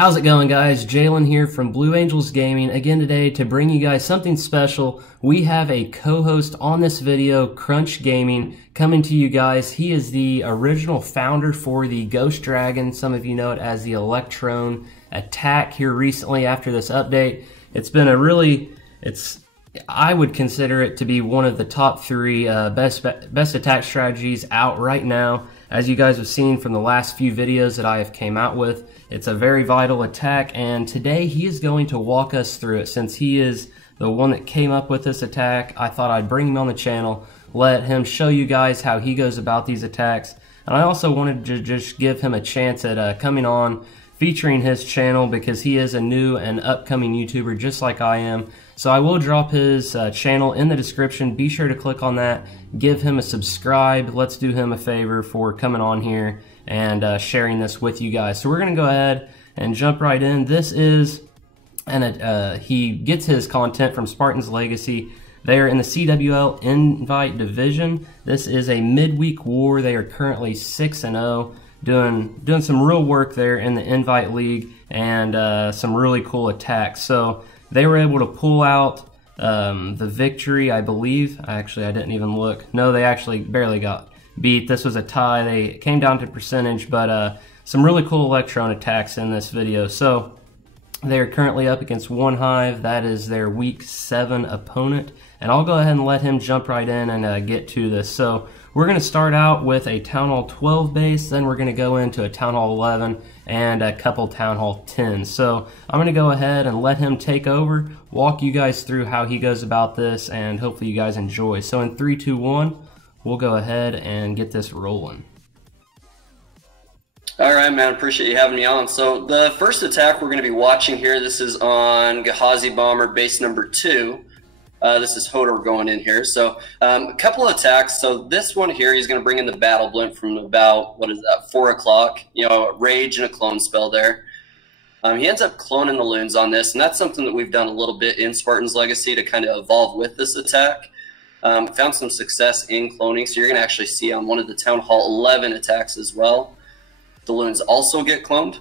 How's it going, guys? Jalen here from Blue Angels Gaming again today to bring you guys something special. We have a co-host on this video, Crunch Gaming, coming to you guys. He is the original founder for the Ghost Dragon. Some of you know it as the Electrone attack here recently after this update. It's been a really, I would consider it to be one of the top three best attack strategies out right now. As you guys have seen from the last few videos that I have came out with, it's a very vital attack, and today he is going to walk us through it. Since he is the one that came up with this attack, I thought I'd bring him on the channel, let him show you guys how he goes about these attacks. And I also wanted to just give him a chance at coming on, featuring his channel, because he is a new and upcoming YouTuber just like I am. So I will drop his channel in the description. Be sure to click on that, give him a subscribe. Let's do him a favor for coming on here and sharing this with you guys. So we're going to go ahead and jump right in. This is, he gets his content from Spartan's Legacy. They are in the CWL Invite Division. This is a midweek war. They are currently 6-0. Doing some real work there in the Invite League and some really cool attacks. So they were able to pull out the victory, I believe. Actually, I didn't even look. No, they actually barely got beat. This was a tie. They came down to percentage, but some really cool Electron attacks in this video. So they are currently up against One Hive. That is their Week 7 opponent. And I'll go ahead and let him jump right in and get to this. So we're going to start out with a Town Hall 12 base, then we're going to go into a Town Hall 11 and a couple Town Hall 10. So I'm going to go ahead and let him take over, walk you guys through how he goes about this, and hopefully you guys enjoy. So in 3, 2, 1, we'll go ahead and get this rolling. All right, man, appreciate you having me on. So the first attack we're going to be watching here, this is on Gehazi Bomber base number 2. This is Hodor going in here. So a couple of attacks. So this one here, he's going to bring in the Battle Blimp from about, 4 o'clock. You know, Rage and a clone spell there. He ends up cloning the loons on this, and that's something that we've done a little bit in Spartan's Legacy to kind of evolve with this attack. Found some success in cloning, so you're going to actually see on one of the Town Hall 11 attacks as well, the loons also get cloned.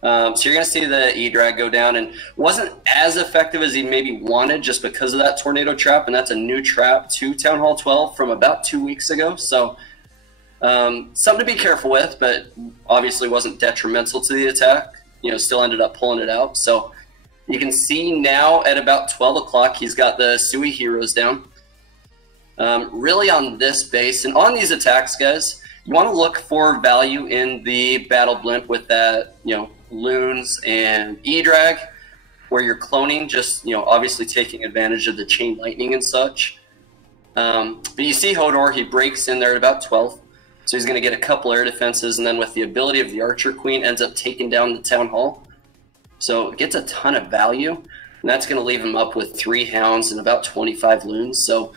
So you're going to see the E-Drag go down, and wasn't as effective as he maybe wanted just because of that tornado trap, and that's a new trap to Town Hall 12 from about 2 weeks ago. So something to be careful with, but obviously wasn't detrimental to the attack. You know, still ended up pulling it out. So you can see now at about 12 o'clock, he's got the Sui Heroes down. Really on this base, and on these attacks, guys, you want to look for value in the Battle Blimp with that, you know, loons and E-Drag, where you're cloning, just, you know, obviously taking advantage of the chain lightning and such. But you see Hodor, he breaks in there at about 12, so he's going to get a couple air defenses, and then with the ability of the Archer Queen, ends up taking down the Town Hall. So it gets a ton of value, and that's going to leave him up with 3 hounds and about 25 loons. So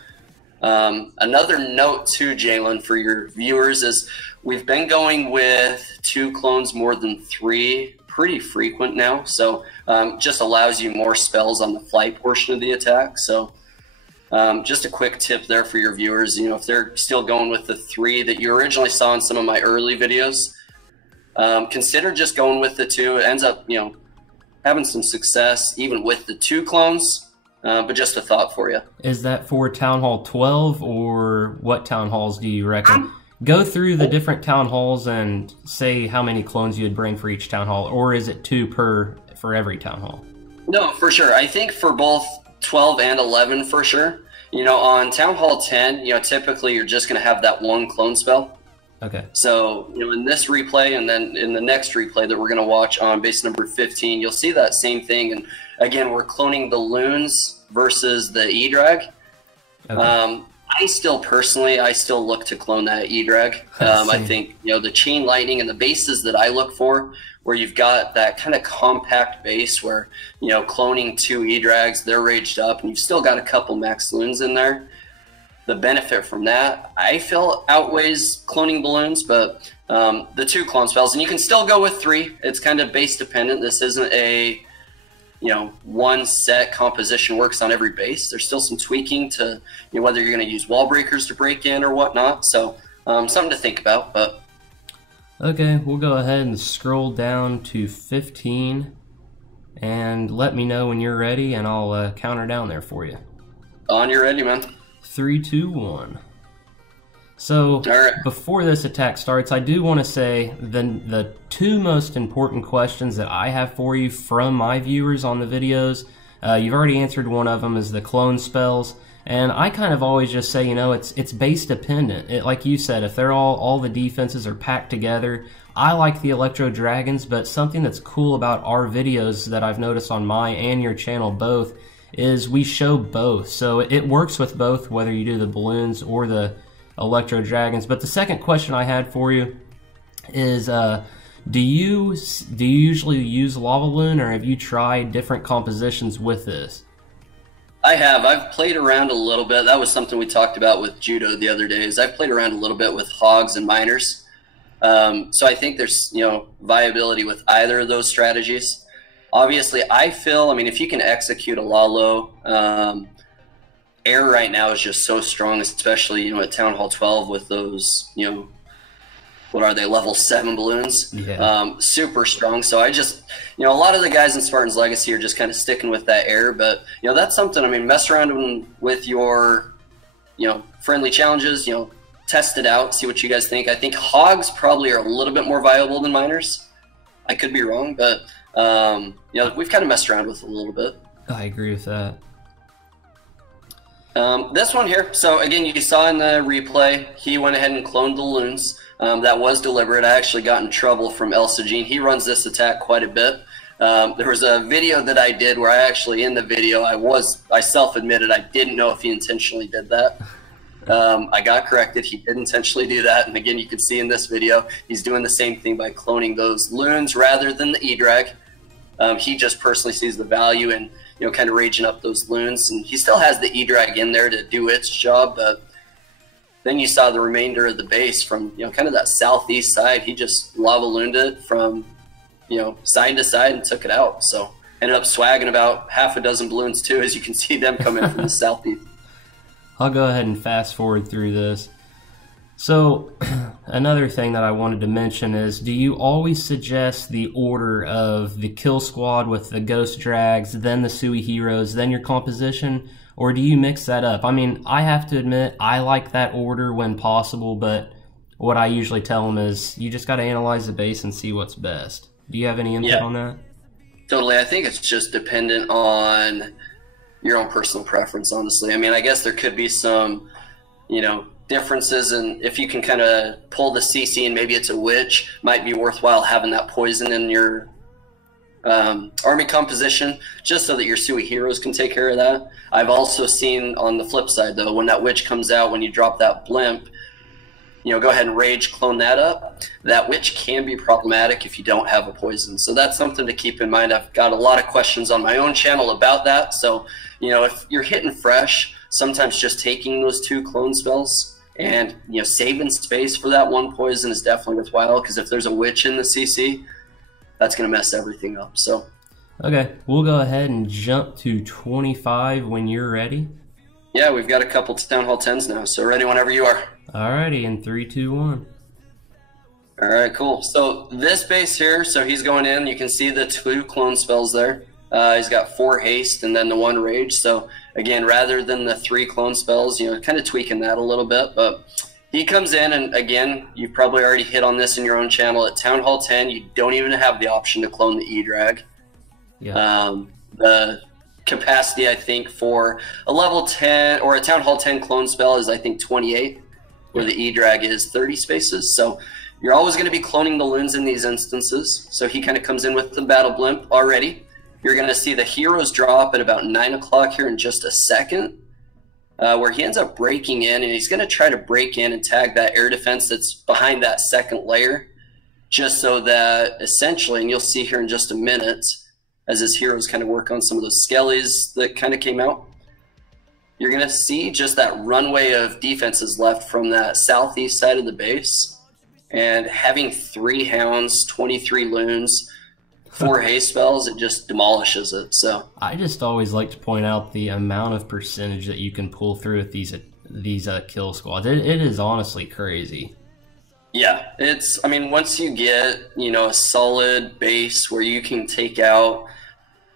another note too, Jalen, for your viewers, is we've been going with 2 clones more than 3 pretty frequent now, so just allows you more spells on the flight portion of the attack. So just a quick tip there for your viewers, you know, if they're still going with the 3 that you originally saw in some of my early videos, consider just going with the 2. It ends up, you know, having some success even with the 2 clones. But just a thought for you. Is that for Town Hall 12, or what Town Halls do you reckon? Go through the different Town Halls and say how many clones you would bring for each Town Hall, or is it 2 for every Town Hall? No, for sure. I think for both 12 and 11 for sure. You know, on Town Hall 10, you know, typically you're just going to have that 1 clone spell. Okay. So, you know, in this replay and then in the next replay that we're going to watch on base number 15, you'll see that same thing. And again, we're cloning the loons versus the E-Drag. Okay. I still look to clone that E-Drag. I think, you know, the chain lightning and the bases that I look for, where you've got that kind of compact base where, you know, cloning 2 E-Drags, they're raged up, and you've still got a couple max loons in there. The benefit from that, I feel, outweighs cloning balloons, but the 2 clone spells, and you can still go with 3. It's kind of base dependent. This isn't a, you know, one set composition works on every base. There's still some tweaking to, you know, whether you're going to use wall breakers to break in or whatnot. So something to think about. But okay, we'll go ahead and scroll down to 15. and let me know when you're ready, and I'll counter down there for you. On you're ready, man. 3, 2, 1. So, before this attack starts, I do want to say the two most important questions that I have for you from my viewers on the videos. You've already answered one of them, is the clone spells. And I kind of always just say, you know, it's base dependent. Like you said, if they're all the defenses are packed together, I like the Electro Dragons, but something that's cool about our videos that I've noticed on my and your channel both is we show both. So it works with both, whether you do the balloons or the Electro Dragons. But the second question I had for you is, do you usually use Lava Loon, or have you tried different compositions with this? I have. I've played around a little bit. That was something we talked about with Judo the other day. I've played around a little bit with Hogs and Miners. So I think there's, you know, viability with either of those strategies. Obviously, I feel, I mean, if you can execute a Lalo, air right now is just so strong, especially, you know, at Town Hall 12 with those, you know, what are they, level 7 balloons? Yeah. Super strong. So I just, you know, a lot of the guys in Spartan's Legacy are just kind of sticking with that air. But, you know, that's something, I mean, mess around with your, you know, friendly challenges, you know, test it out, see what you guys think. I think Hogs probably are a little bit more viable than Miners. I could be wrong, but, you know, we've kind of messed around with it a little bit. I agree with that. This one here, so again, you saw in the replay, he went ahead and cloned the loons. That was deliberate. I actually got in trouble from El Sajin. He runs this attack quite a bit. There was a video that I did where I actually, in the video, I self-admitted I didn't know if he intentionally did that. I got corrected. He did intentionally do that. And again, you can see in this video, he's doing the same thing by cloning those loons rather than the E-Drag. He just personally sees the value in, you know, kind of raging up those loons. And he still has the E-Drag in there to do its job, but then you saw the remainder of the base from, you know, kind of that southeast side. He just lava looned it from, you know, side to side and took it out. So ended up swagging about half a dozen balloons too, as you can see them coming from the southeast. I'll go ahead and fast forward through this. So another thing that I wanted to mention is, do you always suggest the order of the kill squad with the ghost drags, then the Sui heroes, then your composition? Or do you mix that up? I mean, I have to admit, I like that order when possible, but what I usually tell them is you just got to analyze the base and see what's best. Do you have any input on that? Totally. I think it's just dependent on your own personal preference, honestly. I mean, I guess there could be some, you know, differences, and if you can kind of pull the CC and maybe it's a witch, might be worthwhile having that poison in your army composition, just so that your Sui heroes can take care of that. I've also seen on the flip side, though, when that witch comes out, when you drop that blimp, you know, go ahead and rage clone that up. That witch can be problematic if you don't have a poison. So that's something to keep in mind. I've got a lot of questions on my own channel about that. So, you know, if you're hitting fresh, sometimes just taking those 2 clone spells and, you know, saving space for that 1 poison is definitely worthwhile, because if there's a witch in the CC, that's going to mess everything up. So, okay, we'll go ahead and jump to 25 when you're ready. Yeah, we've got a couple Town Hall 10s now, so ready whenever you are. Alrighty, in 3, 2, 1. All right, cool. So this base here, so he's going in. You can see the 2 clone spells there. He's got 4 haste and then the 1 rage. So again, rather than the 3 clone spells, you know, kind of tweaking that a little bit. But he comes in, and again, you've probably already hit on this in your own channel. At Town Hall 10, you don't even have the option to clone the E-Drag. Yeah. The capacity, I think, for a level 10 or a Town Hall 10 clone spell is, I think, 28, where the E-Drag is 30 spaces. So you're always going to be cloning the loons in these instances. So he kind of comes in with the battle blimp already. You're going to see the heroes drop at about 9 o'clock here in just a second, where he ends up breaking in, and he's going to try to break in and tag that air defense that's behind that second layer, just so that essentially, and you'll see here in just a minute, as his heroes kind of work on some of those skellies that kind of came out, you're going to see just that runway of defenses left from that southeast side of the base. And having 3 hounds, 23 loons, 4 haste spells, it just demolishes it. So I just always like to point out the amount of percentage that you can pull through with these kill squads. It is honestly crazy. Yeah, I mean, once you get, you know, a solid base where you can take out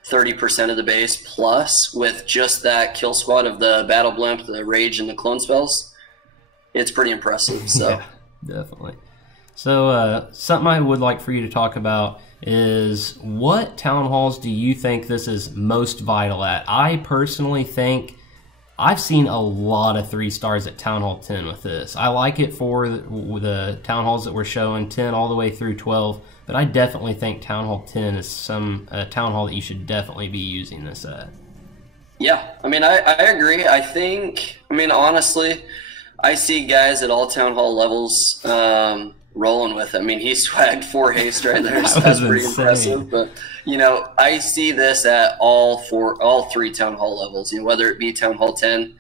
30% of the base, plus with just that kill squad of the battle blimp, the rage, and the clone spells, it's pretty impressive. So yeah, definitely. So something I would like for you to talk about is, what town halls do you think this is most vital at? I personally think I've seen a lot of 3 stars at Town Hall 10 with this. I like it for the town halls that we're showing, 10 all the way through 12, but I definitely think Town Hall 10 is a town hall that you should definitely be using this at. Yeah, I mean, I agree. Honestly, I see guys at all town hall levels rolling with it. I mean, he swagged 4 haste right there, so that's pretty impressive. But, you know, I see this at all 3 town hall levels, you know, whether it be Town Hall 10,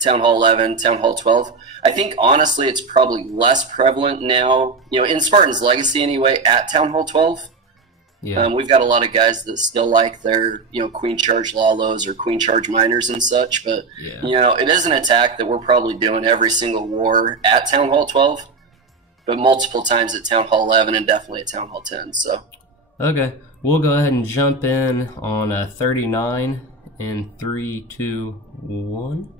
Town Hall 11, Town Hall 12. I think, honestly, it's probably less prevalent now, you know, in Spartan's Legacy anyway, at Town Hall 12. Yeah. We've got a lot of guys that still like their, you know, Queen Charge Lalos or Queen Charge Miners and such. But, you know, it is an attack that we're probably doing every single war at Town Hall 12. But multiple times at Town Hall 11 and definitely at Town Hall 10. So, okay, we'll go ahead and jump in on 39 in 3, 2, 1.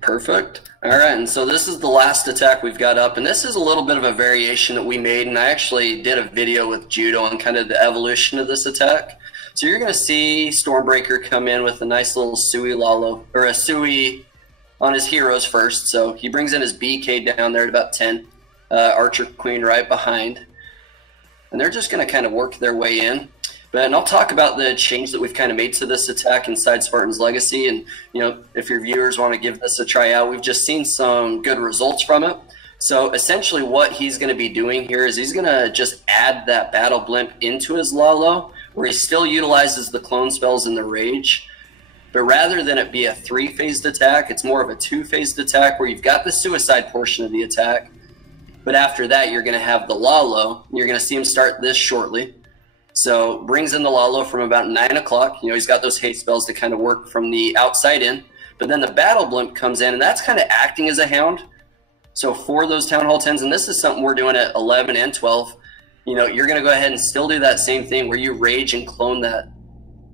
Perfect. All right, and so this is the last attack we've got up, and this is a little bit of a variation that we made, and I actually did a video with Judo on kind of the evolution of this attack. So you're going to see Stormbreaker come in with a nice little Sui Lalo, or a Sui on his heroes first. So he brings in his BK down there at about 10. Archer Queen right behind, and they're just going to kind of work their way in. And I'll talk about the change that we've kind of made to this attack inside Spartan's Legacy, and you know, if your viewers want to give this a try out, we've just seen some good results from it. So essentially what he's going to be doing here is he's going to just add that battle blimp into his Lalo, where he still utilizes the clone spells and the rage, but rather than it be a 3-phased attack, it's more of a 2-phased attack where you've got the suicide portion of the attack. But after that, you're going to have the Lalo. You're going to see him start this shortly. So brings in the Lalo from about 9 o'clock. You know, he's got those hate spells to kind of work from the outside in. But then the Battle Blimp comes in, and that's kind of acting as a hound. So for those Town Hall 10s, and this is something we're doing at 11 and 12, you know, you're going to go ahead and still do that same thing where you rage and clone that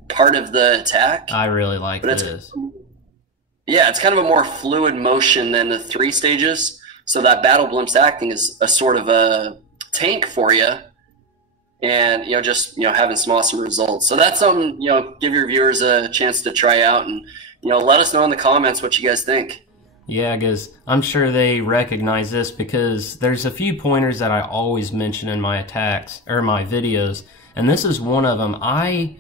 part of the attack. I really like this. Yeah, it's kind of a more fluid motion than the 3 stages. So that Battle Blimp's acting as a sort of a tank for you, and you know, just having some awesome results. So that's something, give your viewers a chance to try out, and let us know in the comments what you guys think. Yeah, because I'm sure they recognize this, because there's a few pointers that I always mention in my attacks or my videos, and this is one of them. I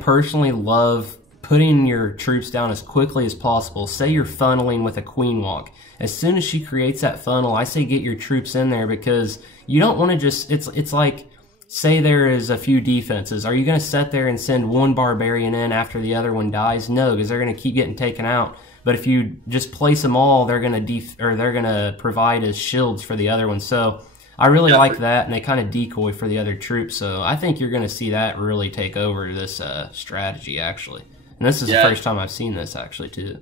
personally love putting your troops down as quickly as possible. Say you're funneling with a queen walk. As soon as she creates that funnel, I say get your troops in there, because you don't want to just, it's like, say there is a few defenses. Are you going to sit there and send one barbarian in after the other one dies? No, because they're going to keep getting taken out. But if you just place them all, they're going to provide as shields for the other one. So I really like that, and they kind of decoy for the other troops. So I think you're going to see that really take over this strategy, actually. And this is the first time I've seen this, actually, too.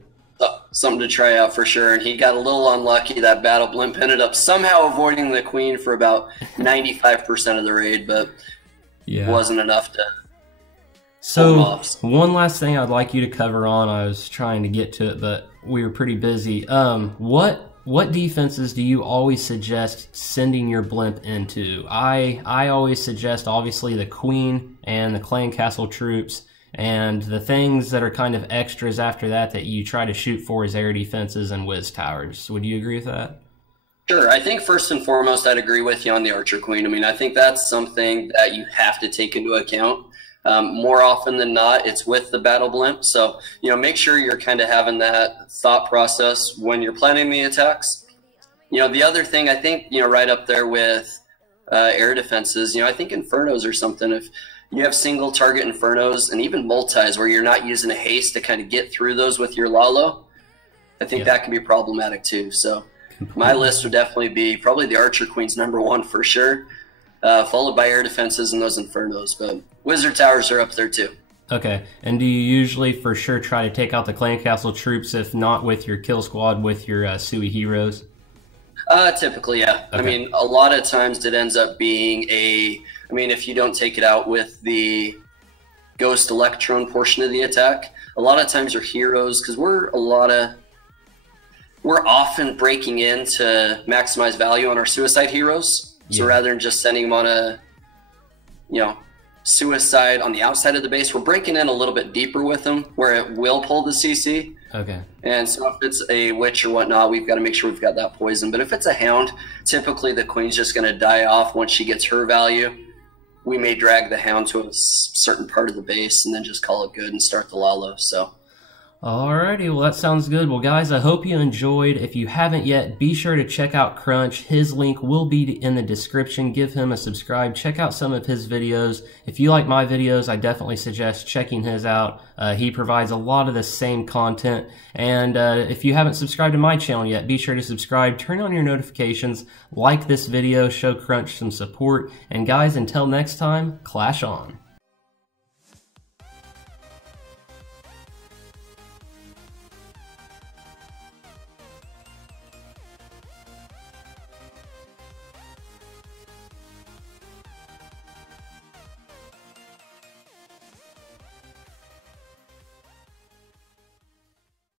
Something to try out for sure. And he got a little unlucky. That Battle Blimp ended up somehow avoiding the queen for about 95% of the raid, but wasn't enough to hold him off. One last thing I'd like you to cover on. I was trying to get to it, but we were pretty busy. What defenses do you always suggest sending your blimp into? I always suggest, obviously, the queen and the clan castle troops. And the things that are kind of extras after that you try to shoot for is air defenses and whiz towers. Would you agree with that? Sure. I think first and foremost, I'd agree with you on the Archer Queen. I mean, I think that's something that you have to take into account. More often than not, it's with the Battle Blimp. So, make sure you're kind of having that thought process when you're planning the attacks. The other thing, I think, right up there with air defenses, I think Infernos or something. If you have single target Infernos and even multis where you're not using a haste to kind of get through those with your Lalo, I think that can be problematic too. So my list would definitely be probably the Archer Queen's #1 for sure, followed by air defenses and those Infernos. But Wizard Towers are up there too. Okay, and do you usually for sure try to take out the Clan Castle troops, if not with your kill squad, with your Sui heroes? Typically, yeah. Okay. I mean, a lot of times it ends up being if you don't take it out with the Ghost Electrone portion of the attack. A lot of times your heroes, because we're often breaking in to maximize value on our suicide heroes. So rather than just sending them on a, suicide on the outside of the base, we're breaking in a little bit deeper with them where it will pull the CC. Okay. And so if it's a witch or whatnot, we've got to make sure we've got that poison. But if it's a hound, typically the queen's just going to die off once she gets her value. We may drag the hound to a certain part of the base and then just call it good and start the Lalo. So. Alrighty, well that sounds good. Well guys, I hope you enjoyed. If you haven't yet, be sure to check out Crunch. His link will be in the description. Give him a subscribe. Check out some of his videos. If you like my videos, I definitely suggest checking his out. He provides a lot of the same content. And if you haven't subscribed to my channel yet, be sure to subscribe. Turn on your notifications. Like this video. Show Crunch some support. And guys, until next time, clash on.